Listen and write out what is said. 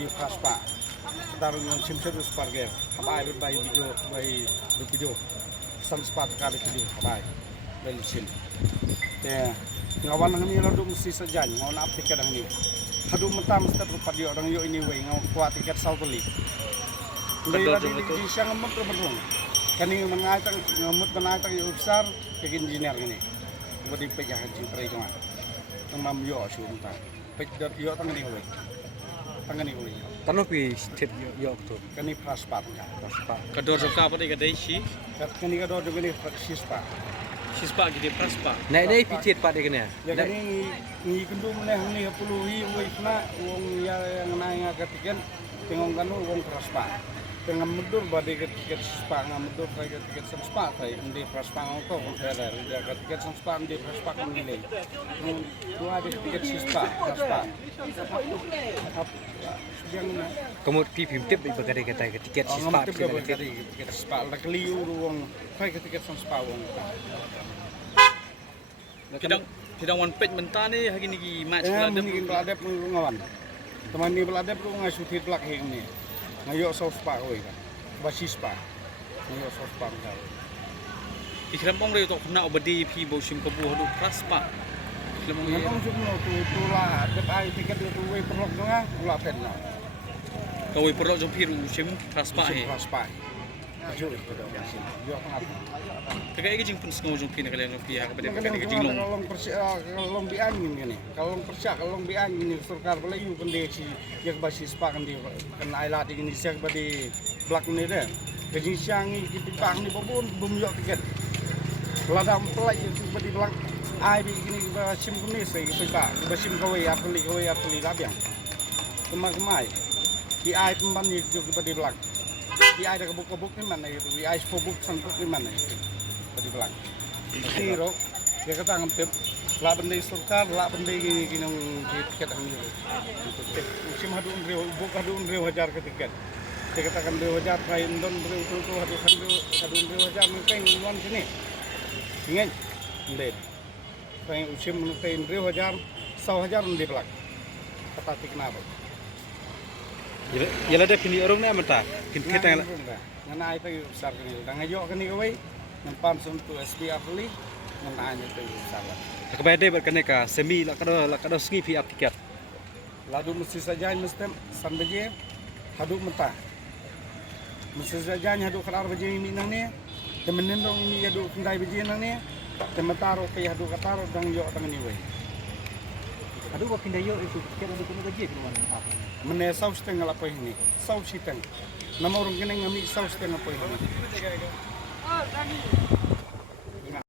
di Praspa. Tarung yang simset usparge. Habai berbai video. Sang sepat kali video habai. Belisin. Ya, ngawan nang ni lalu mesti saja ngawan ap tiket nang ni. Hadu mentam mesti rupa dia orang yo ini we ngawan kuat tiket sau beli. Leila di siang ngemut berung. Kani mengai tang ngemut menai tang besar ke engineer ini. Bodi pejah haji perhitungan. Tang yo asu entah. Pejah yo tang ni we. Tang ni we. Tano pi state yo tu. Kani Praspa. Kador jangka apa dia kadai si? Kani kador juga ni Sispa. Sispa gitu Praspa. Nah ini pi state pak dia kena. Ya kani ni kendung neh ni puluhi we kena wong ya yang naik ketikan tengok kanu wong Praspa. Tengah mundur badi ketiket Sispa ngamundur kaya ketiket Sispa kaya di Praspa ngoko wong kaya ya ketiket Sispa di Praspa kan nilai. Dua ada ketiket Sispa Praspa. Kamu pi tip ibu kata tiket si pak ketiket Sispa la keliu wong kaya ketiket Sispa wong. Tidak one page mentah ni hari ni match beladep. Ni beladep ngawan. Teman ni beladep lu ngasuti belak ni. Ngayo sos pa oi kan. Basis pa. Ngayo sos pa kan. Ikram pong reu tok kena obadi pi bosim kebu hadu Praspa. Ikram pong Ngomong sukno tu lah dep ai tiket tu we perlok nga ula pen na. kau perlu jompiru sim Praspa he. Praspa. Ajo itu dah yasin. Yo apa. Tegak ke jing pun sengau jompi nak kalian jompi kepada Kadang ke jing long. Kalau persia kalau bi angin ni. Kalau persia kalau bi angin ni surkar belayu bende si yak basis pa kan di kan ailat ini siak badi blak ni dah. Kejing siang ni kita pang ni babun bum yo tiket. Ladam pelai itu badi blak ai bi ini basim ni sai kita pa basim kawai apeli labiang. Kemai di ai pemban ni juga badi blak. Di ai dah kebuk ni mana itu. Di ai pobuk sanpuk ni mana itu. Badi blak. Kiro dia kata ngempet lah benda surkar lah benda gini nang tiket ang ni. Usim hadu unreu buk hadu unreu hajar ke tiket. Dia katakan 2,000 kain don beri tu hadu unreu hajar mungkin luan sini. Ingat led. Kain usim mungkin unreu hajar 100,000 di belak. Kata kenapa? Yala ada pini orang ni amata. Pin kita yang ngana ai tu besar ni. Dah ngayo kan ni kawai. Nampan suntu SPR beli ngana ai tu besar. kepada dia berkena ka semi la kada sengi pi tiket. Ladu mesti saja mesti sambeje hadu mentah. Mesti saja hadu kalar beje mi nang ni. Temenin dong ini hadu kendai beje nang ni. Temetaro ke hadu kataro dang yo tang ni we. Aduh kau pindah yo itu tiket ada kena gaji ke mana? Mene saus tengah apa ini? Saus siteng. Nama orang kena ngami saus tengah apa ini?